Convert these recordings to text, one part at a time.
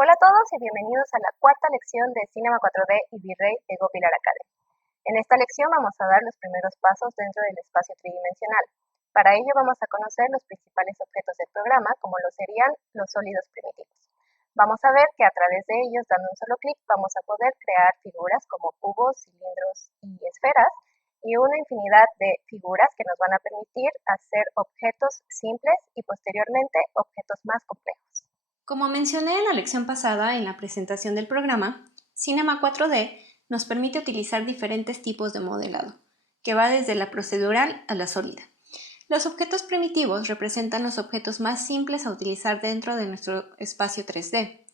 Hola a todos y bienvenidos a la cuarta lección de Cinema 4D y V-Ray de GoPilar Academy. En esta lección vamos a dar los primeros pasos dentro del espacio tridimensional. Para ello vamos a conocer los principales objetos del programa, como lo serían los sólidos primitivos. Vamos a ver que a través de ellos, dando un solo clic, vamos a poder crear figuras como cubos, cilindros y esferas, y una infinidad de figuras que nos van a permitir hacer objetos simples y posteriormente objetos más complejos. Como mencioné en la lección pasada en la presentación del programa, Cinema 4D nos permite utilizar diferentes tipos de modelado, que va desde la procedural a la sólida. Los objetos primitivos representan los objetos más simples a utilizar dentro de nuestro espacio 3D.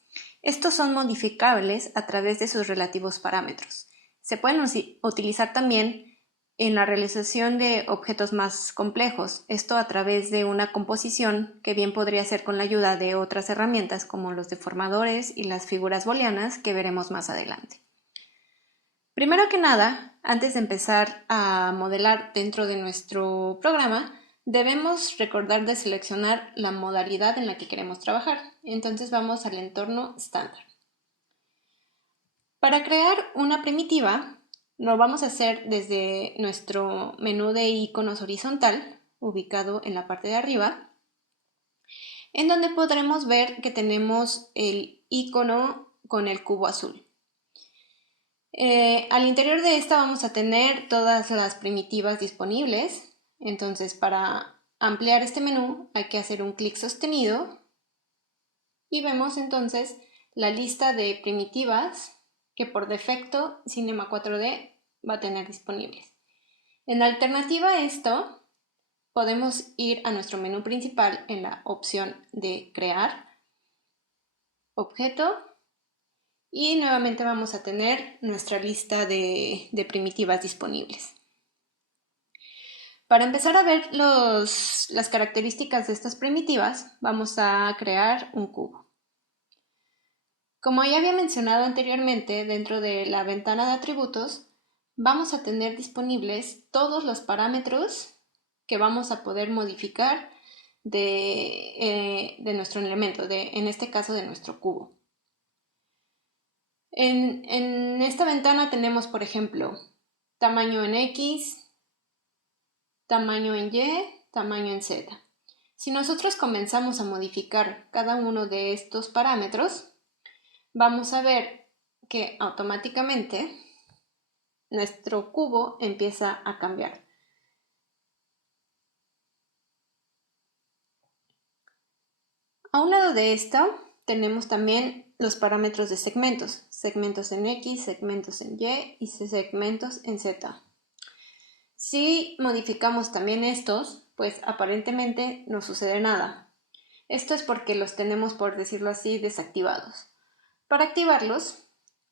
Estos son modificables a través de sus relativos parámetros. Se pueden utilizar también en la realización de objetos más complejos, esto a través de una composición que bien podría ser con la ayuda de otras herramientas como los deformadores y las figuras booleanas que veremos más adelante. Primero que nada, antes de empezar a modelar dentro de nuestro programa, debemos recordar de seleccionar la modalidad en la que queremos trabajar. Entonces vamos al entorno estándar. Para crear una primitiva, lo vamos a hacer desde nuestro menú de iconos horizontal, ubicado en la parte de arriba, en donde podremos ver que tenemos el icono con el cubo azul. Al interior de esta vamos a tener todas las primitivas disponibles. Entonces, para ampliar este menú hay que hacer un clic sostenido y vemos entonces la lista de primitivas que por defecto Cinema 4D va a tener disponibles. En alternativa a esto, podemos ir a nuestro menú principal en la opción de crear, objeto, y nuevamente vamos a tener nuestra lista de primitivas disponibles. Para empezar a ver las características de estas primitivas, vamos a crear un cubo. Como ya había mencionado anteriormente, dentro de la ventana de atributos, vamos a tener disponibles todos los parámetros que vamos a poder modificar de nuestro elemento, en este caso de nuestro cubo. En esta ventana tenemos, por ejemplo, tamaño en X, tamaño en Y, tamaño en Z. Si nosotros comenzamos a modificar cada uno de estos parámetros, vamos a ver que automáticamente nuestro cubo empieza a cambiar. A un lado de esto tenemos también los parámetros de segmentos, segmentos en X, segmentos en Y y segmentos en Z. Si modificamos también estos, pues aparentemente no sucede nada. Esto es porque los tenemos, por decirlo así, desactivados. Para activarlos,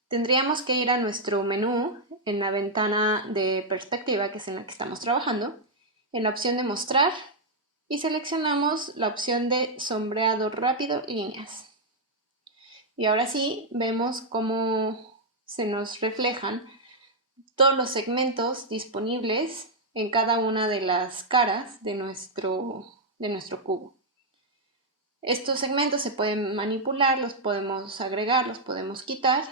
tendríamos que ir a nuestro menú en la ventana de perspectiva, que es en la que estamos trabajando, en la opción de mostrar y seleccionamos la opción de sombreado rápido líneas. Y ahora sí vemos cómo se nos reflejan todos los segmentos disponibles en cada una de las caras de nuestro cubo. Estos segmentos se pueden manipular, los podemos agregar, los podemos quitar,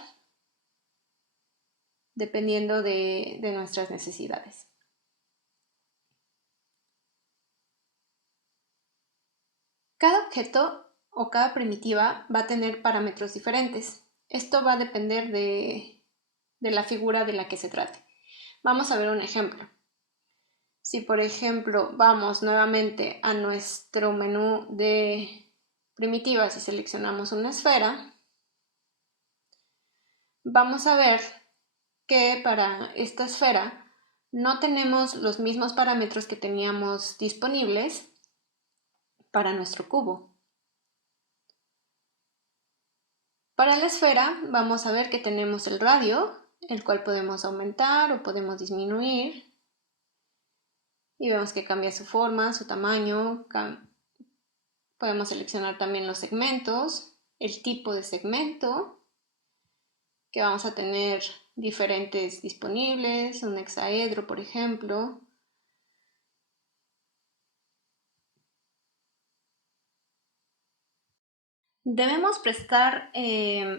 dependiendo de nuestras necesidades. Cada objeto o cada primitiva va a tener parámetros diferentes. Esto va a depender de la figura de la que se trate. Vamos a ver un ejemplo. Si por ejemplo vamos nuevamente a nuestro menú de primitivas y seleccionamos una esfera, vamos a ver que para esta esfera no tenemos los mismos parámetros que teníamos disponibles para nuestro cubo. Para la esfera vamos a ver que tenemos el radio, el cual podemos aumentar o podemos disminuir. Y vemos que cambia su forma, su tamaño. Podemos seleccionar también los segmentos, el tipo de segmento, que vamos a tener diferentes disponibles, un hexaedro, por ejemplo. Debemos prestar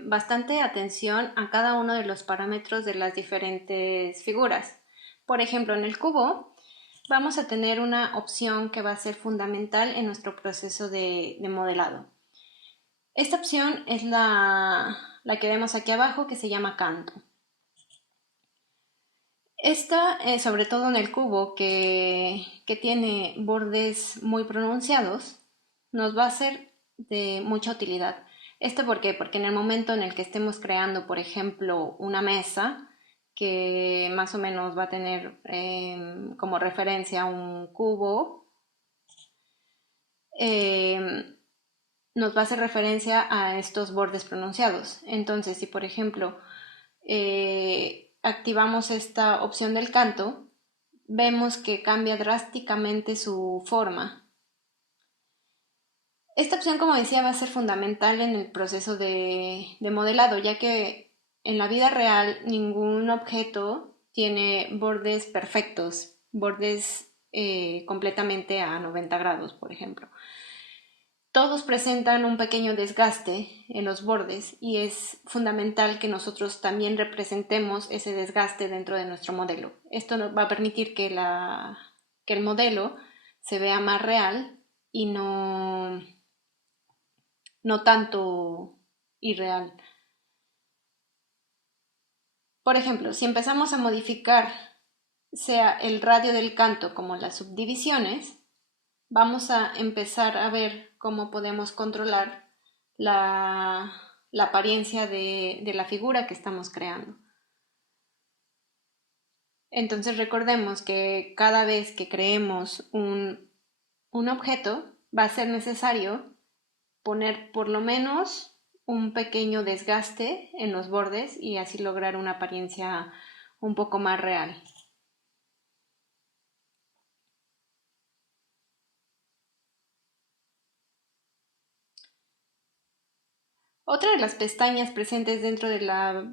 bastante atención a cada uno de los parámetros de las diferentes figuras. Por ejemplo, en el cubo vamos a tener una opción que va a ser fundamental en nuestro proceso de modelado. Esta opción es la que vemos aquí abajo, que se llama canto. Esta, sobre todo en el cubo, que tiene bordes muy pronunciados, nos va a ser de mucha utilidad. ¿Esto por qué? Porque en el momento en el que estemos creando, por ejemplo, una mesa que más o menos va a tener como referencia un cubo, nos va a hacer referencia a estos bordes pronunciados. Entonces, si por ejemplo activamos esta opción del canto, vemos que cambia drásticamente su forma. Esta opción, como decía, va a ser fundamental en el proceso de modelado, ya que en la vida real ningún objeto tiene bordes perfectos, bordes completamente a 90 grados, por ejemplo. Todos presentan un pequeño desgaste en los bordes y es fundamental que nosotros también representemos ese desgaste dentro de nuestro modelo. Esto nos va a permitir que el modelo se vea más real y no tanto irreal. Por ejemplo, si empezamos a modificar sea el radio del canto como las subdivisiones, vamos a empezar a ver cómo podemos controlar la apariencia de la figura que estamos creando. Entonces recordemos que cada vez que creemos un objeto va a ser necesario poner por lo menos un pequeño desgaste en los bordes y así lograr una apariencia un poco más real. Otra de las pestañas presentes dentro de la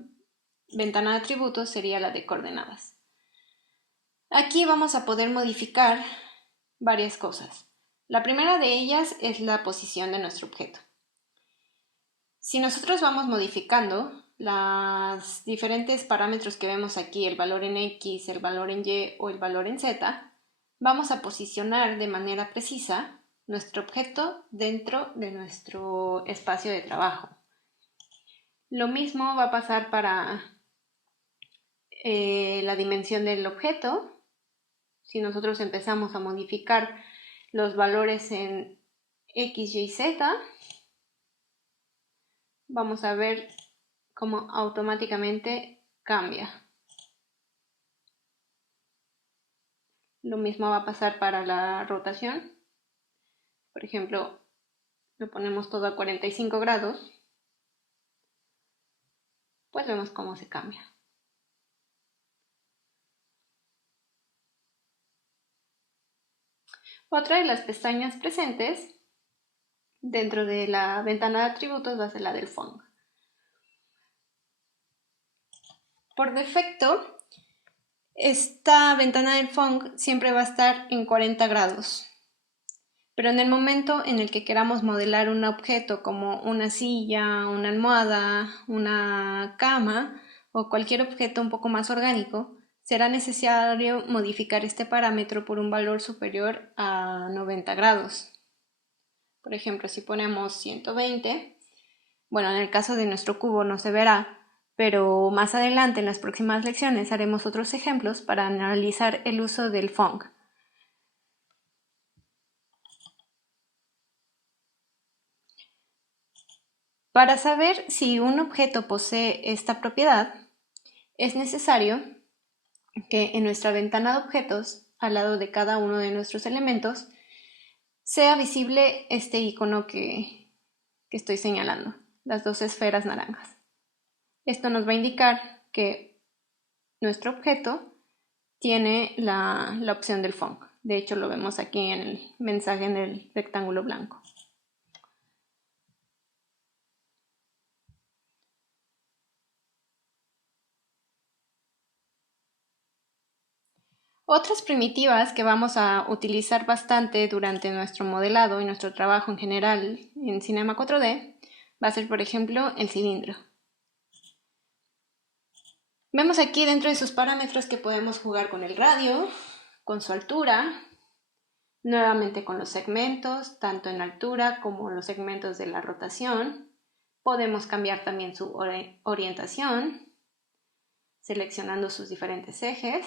ventana de atributos sería la de coordenadas. Aquí vamos a poder modificar varias cosas. La primera de ellas es la posición de nuestro objeto. Si nosotros vamos modificando los diferentes parámetros que vemos aquí, el valor en X, el valor en Y o el valor en Z, vamos a posicionar de manera precisa nuestro objeto dentro de nuestro espacio de trabajo. Lo mismo va a pasar para la dimensión del objeto. Si nosotros empezamos a modificar los valores en X, Y, Z, vamos a ver cómo automáticamente cambia. Lo mismo va a pasar para la rotación. Por ejemplo, lo ponemos todo a 45 grados, pues vemos cómo se cambia. Otra de las pestañas presentes dentro de la ventana de atributos va a ser la del font. Por defecto, esta ventana del font siempre va a estar en 40 grados. Pero en el momento en el que queramos modelar un objeto como una silla, una almohada, una cama o cualquier objeto un poco más orgánico, será necesario modificar este parámetro por un valor superior a 90 grados. Por ejemplo, si ponemos 120, bueno, en el caso de nuestro cubo no se verá, pero más adelante en las próximas lecciones haremos otros ejemplos para analizar el uso del font. Para saber si un objeto posee esta propiedad, es necesario que en nuestra ventana de objetos, al lado de cada uno de nuestros elementos, sea visible este icono que estoy señalando, las dos esferas naranjas. Esto nos va a indicar que nuestro objeto tiene la opción del font. De hecho, lo vemos aquí en el mensaje en el rectángulo blanco. Otras primitivas que vamos a utilizar bastante durante nuestro modelado y nuestro trabajo en general en Cinema 4D va a ser, por ejemplo, el cilindro. Vemos aquí dentro de sus parámetros que podemos jugar con el radio, con su altura, nuevamente con los segmentos, tanto en altura como los segmentos de la rotación. Podemos cambiar también su orientación, seleccionando sus diferentes ejes.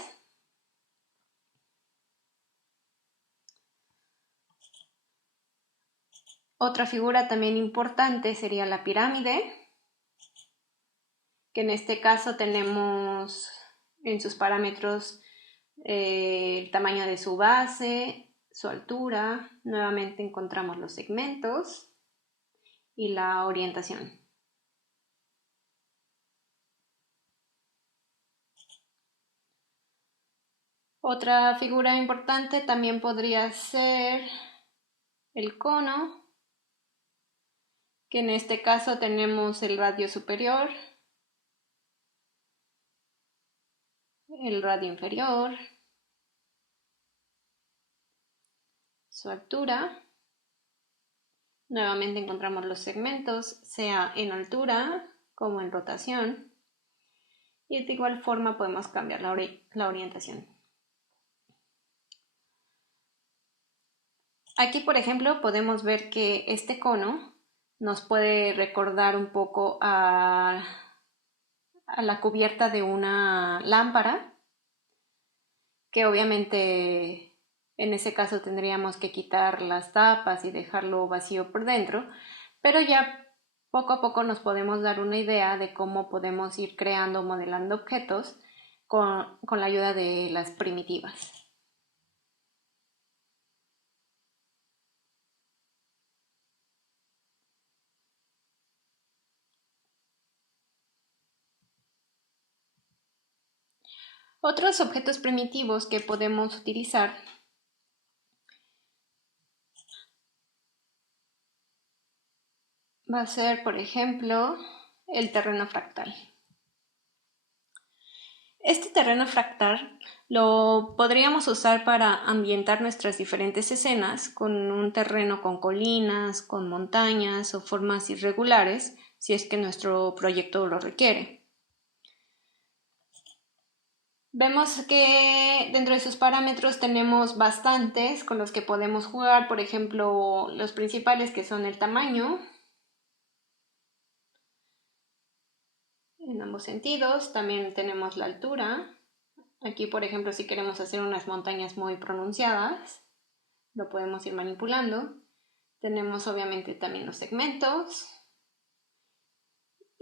Otra figura también importante sería la pirámide, que en este caso tenemos en sus parámetros el tamaño de su base, su altura, nuevamente encontramos los segmentos y la orientación. Otra figura importante también podría ser el cono, que en este caso tenemos el radio superior, el radio inferior, su altura. Nuevamente encontramos los segmentos, sea en altura como en rotación. Y de igual forma podemos cambiar la orientación. Aquí, por ejemplo, podemos ver que este cono nos puede recordar un poco a la cubierta de una lámpara, que obviamente en ese caso tendríamos que quitar las tapas y dejarlo vacío por dentro, pero ya poco a poco nos podemos dar una idea de cómo podemos ir creando o modelando objetos con la ayuda de las primitivas. Otros objetos primitivos que podemos utilizar va a ser, por ejemplo, el terreno fractal. Este terreno fractal lo podríamos usar para ambientar nuestras diferentes escenas con un terreno con colinas, con montañas o formas irregulares, si es que nuestro proyecto lo requiere. Vemos que dentro de sus parámetros tenemos bastantes con los que podemos jugar, por ejemplo, los principales que son el tamaño, en ambos sentidos, también tenemos la altura. Aquí, por ejemplo, si queremos hacer unas montañas muy pronunciadas, lo podemos ir manipulando. Tenemos obviamente también los segmentos.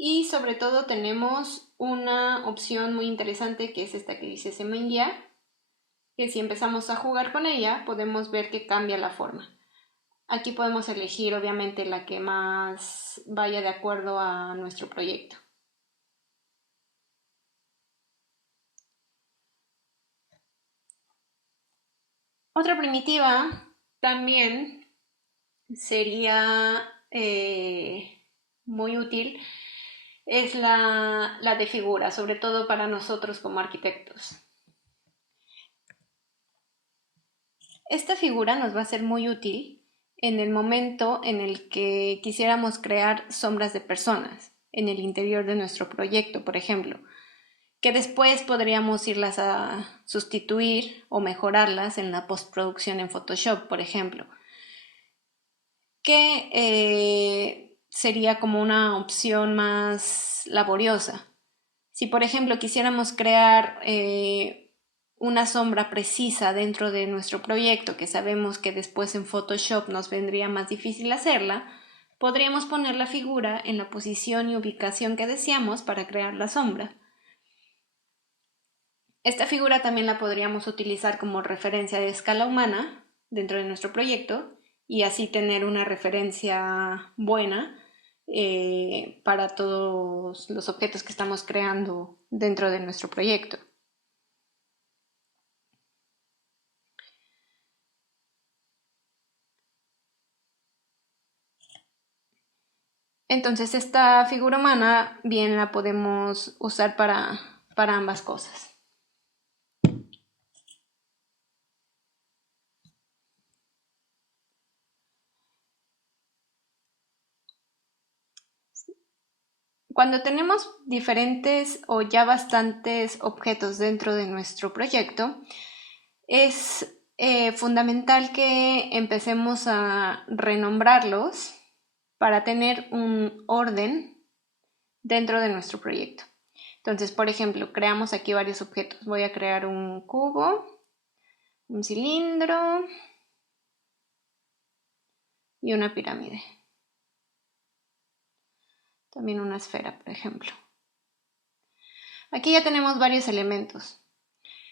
Y sobre todo tenemos una opción muy interesante que es esta que dice semilla, que si empezamos a jugar con ella podemos ver que cambia la forma. Aquí podemos elegir obviamente la que más vaya de acuerdo a nuestro proyecto. Otra primitiva también sería muy útil es la de figura, sobre todo para nosotros como arquitectos. Esta figura nos va a ser muy útil en el momento en el que quisiéramos crear sombras de personas en el interior de nuestro proyecto, por ejemplo, que después podríamos irlas a sustituir o mejorarlas en la postproducción en Photoshop, por ejemplo, que sería como una opción más laboriosa. Si, por ejemplo, quisiéramos crear una sombra precisa dentro de nuestro proyecto, que sabemos que después en Photoshop nos vendría más difícil hacerla, podríamos poner la figura en la posición y ubicación que deseamos para crear la sombra. Esta figura también la podríamos utilizar como referencia de escala humana dentro de nuestro proyecto y así tener una referencia buena para todos los objetos que estamos creando dentro de nuestro proyecto. Entonces esta figura humana bien la podemos usar para ambas cosas. Cuando tenemos diferentes o ya bastantes objetos dentro de nuestro proyecto, es fundamental que empecemos a renombrarlos para tener un orden dentro de nuestro proyecto. Entonces, por ejemplo, creamos aquí varios objetos. Voy a crear un cubo, un cilindro y una pirámide. También una esfera, por ejemplo. Aquí ya tenemos varios elementos.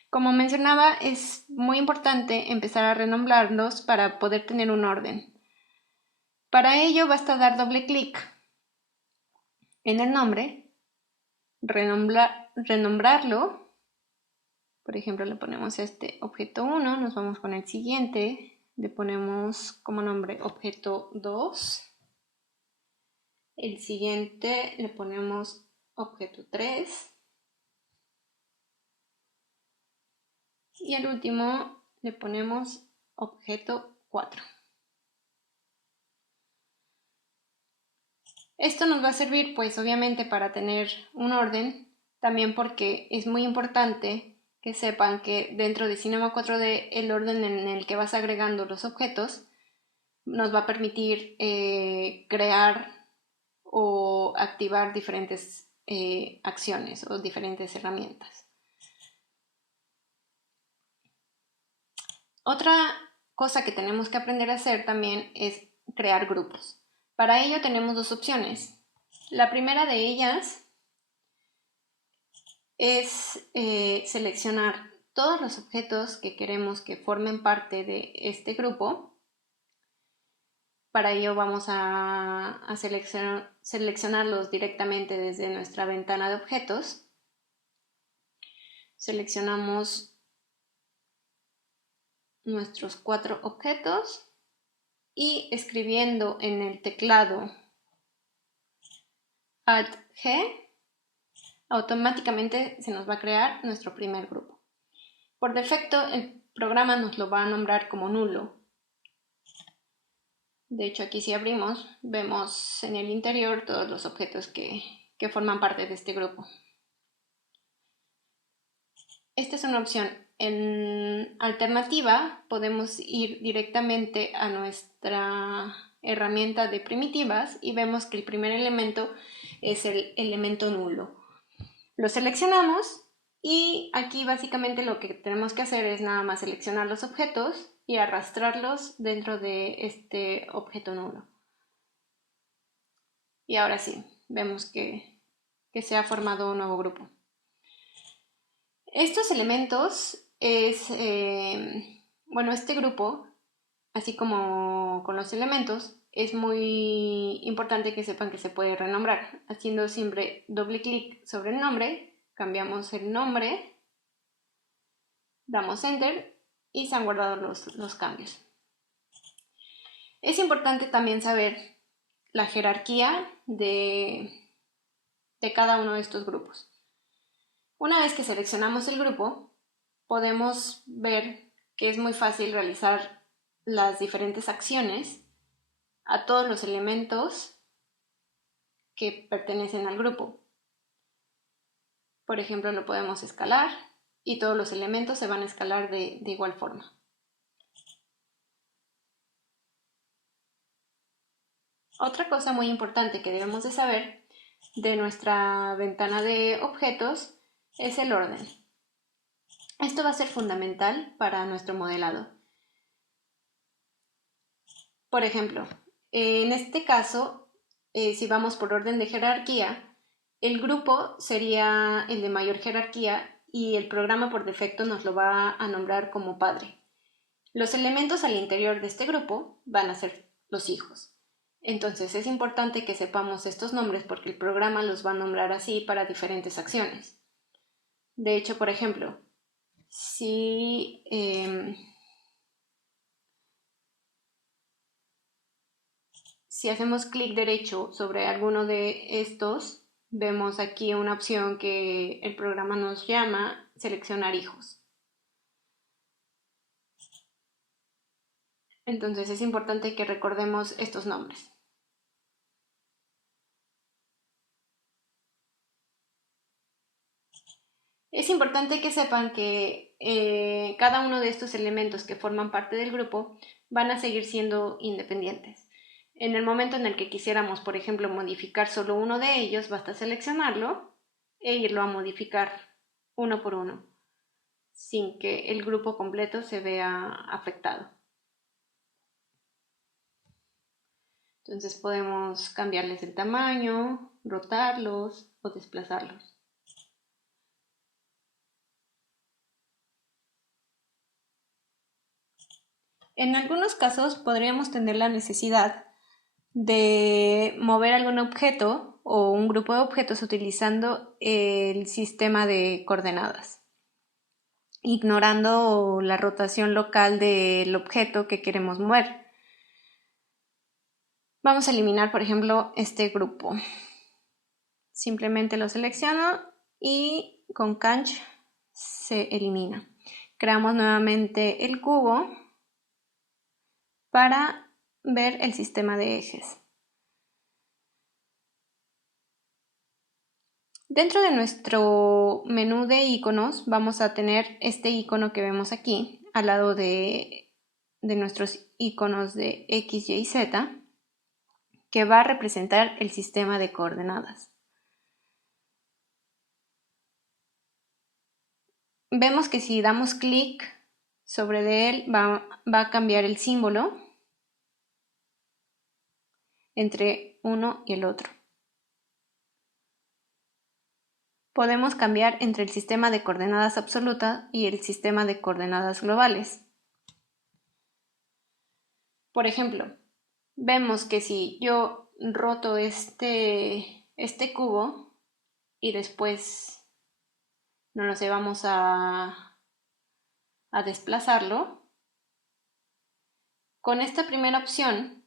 Como mencionaba, es muy importante empezar a renombrarlos para poder tener un orden. Para ello basta dar doble clic en el nombre, renombrarlo. Por ejemplo, le ponemos este objeto 1, nos vamos con el siguiente, le ponemos como nombre objeto 2. El siguiente le ponemos objeto 3. Y al último le ponemos objeto 4. Esto nos va a servir pues obviamente para tener un orden, también porque es muy importante que sepan que dentro de Cinema 4D el orden en el que vas agregando los objetos nos va a permitir crear o activar diferentes acciones o diferentes herramientas. Otra cosa que tenemos que aprender a hacer también es crear grupos. Para ello tenemos dos opciones. La primera de ellas es seleccionar todos los objetos que queremos que formen parte de este grupo. Para ello vamos a seleccionarlos directamente desde nuestra ventana de objetos. Seleccionamos nuestros 4 objetos y escribiendo en el teclado Alt-G, automáticamente se nos va a crear nuestro primer grupo. Por defecto, el programa nos lo va a nombrar como nulo. De hecho, aquí si abrimos, vemos en el interior todos los objetos que forman parte de este grupo. Esta es una opción. En alternativa, podemos ir directamente a nuestra herramienta de primitivas y vemos que el primer elemento es el elemento nulo. Lo seleccionamos y aquí básicamente lo que tenemos que hacer es nada más seleccionar los objetos y arrastrarlos dentro de este objeto nulo. Y ahora sí, vemos que se ha formado un nuevo grupo. Estos elementos este grupo, así como con los elementos, es muy importante que sepan que se puede renombrar. Haciendo siempre doble clic sobre el nombre, cambiamos el nombre, damos Enter y se han guardado los cambios. Es importante también saber la jerarquía de cada uno de estos grupos. Una vez que seleccionamos el grupo, podemos ver que es muy fácil realizar las diferentes acciones a todos los elementos que pertenecen al grupo. Por ejemplo, lo podemos escalar y todos los elementos se van a escalar de igual forma. Otra cosa muy importante que debemos de saber de nuestra ventana de objetos es el orden. Esto va a ser fundamental para nuestro modelado. Por ejemplo, en este caso, si vamos por orden de jerarquía, el grupo sería el de mayor jerarquía y el programa por defecto nos lo va a nombrar como padre. Los elementos al interior de este grupo van a ser los hijos. Entonces es importante que sepamos estos nombres porque el programa los va a nombrar así para diferentes acciones. De hecho, por ejemplo, si hacemos clic derecho sobre alguno de estos, vemos aquí una opción que el programa nos llama seleccionar hijos. Entonces es importante que recordemos estos nombres. Es importante que sepan que cada uno de estos elementos que forman parte del grupo van a seguir siendo independientes. En el momento en el que quisiéramos, por ejemplo, modificar solo uno de ellos, basta seleccionarlo e irlo a modificar uno por uno, sin que el grupo completo se vea afectado. Entonces podemos cambiarles el tamaño, rotarlos o desplazarlos. En algunos casos podríamos tener la necesidad de mover algún objeto o un grupo de objetos utilizando el sistema de coordenadas, ignorando la rotación local del objeto que queremos mover. Vamos a eliminar, por ejemplo, este grupo. Simplemente lo selecciono y con Canch se elimina. Creamos nuevamente el cubo para ver el sistema de ejes. Dentro de nuestro menú de iconos vamos a tener este icono que vemos aquí al lado de nuestros iconos de X, Y, Z, que va a representar el sistema de coordenadas. Vemos que si damos clic sobre él va a cambiar el símbolo entre uno y el otro. Podemos cambiar entre el sistema de coordenadas absoluta y el sistema de coordenadas globales. Por ejemplo, vemos que si yo roto este cubo y después, no lo sé, vamos a desplazarlo, con esta primera opción,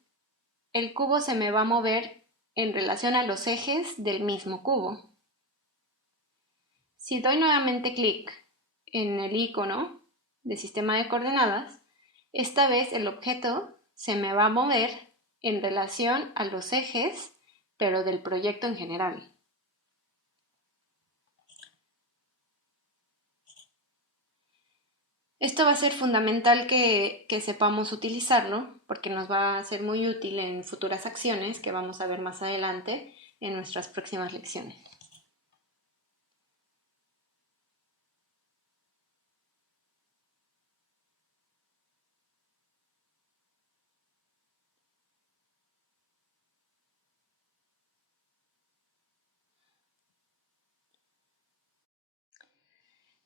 el cubo se me va a mover en relación a los ejes del mismo cubo. Si doy nuevamente clic en el icono de sistema de coordenadas, esta vez el objeto se me va a mover en relación a los ejes, pero del proyecto en general. Esto va a ser fundamental que sepamos utilizarlo porque nos va a ser muy útil en futuras acciones que vamos a ver más adelante en nuestras próximas lecciones.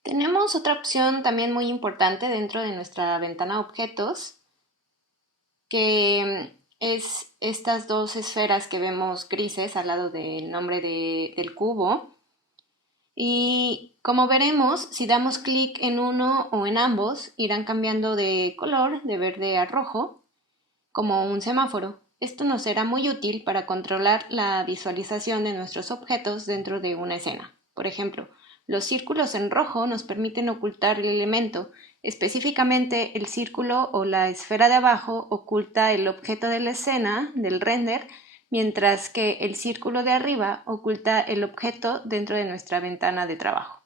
Tenemos otra opción también muy importante dentro de nuestra ventana objetos, que es estas dos esferas que vemos grises al lado del nombre del cubo. Y como veremos, si damos clic en uno o en ambos, irán cambiando de color, de verde a rojo, como un semáforo. Esto nos será muy útil para controlar la visualización de nuestros objetos dentro de una escena. Por ejemplo, los círculos en rojo nos permiten ocultar el elemento. Específicamente, el círculo o la esfera de abajo oculta el objeto de la escena, del render, mientras que el círculo de arriba oculta el objeto dentro de nuestra ventana de trabajo.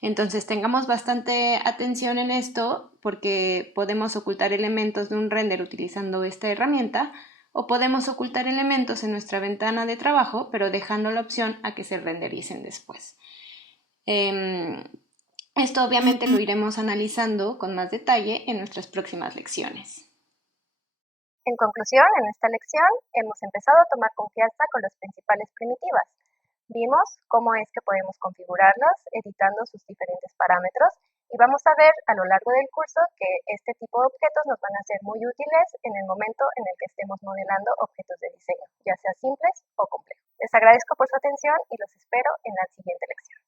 Entonces tengamos bastante atención en esto porque podemos ocultar elementos de un render utilizando esta herramienta o podemos ocultar elementos en nuestra ventana de trabajo pero dejando la opción a que se rendericen después. Esto obviamente lo iremos analizando con más detalle en nuestras próximas lecciones. En conclusión, en esta lección hemos empezado a tomar confianza con las principales primitivas. Vimos cómo es que podemos configurarlas editando sus diferentes parámetros y vamos a ver a lo largo del curso que este tipo de objetos nos van a ser muy útiles en el momento en el que estemos modelando objetos de diseño, ya sea simples o complejos. Les agradezco por su atención y los espero en la siguiente lección.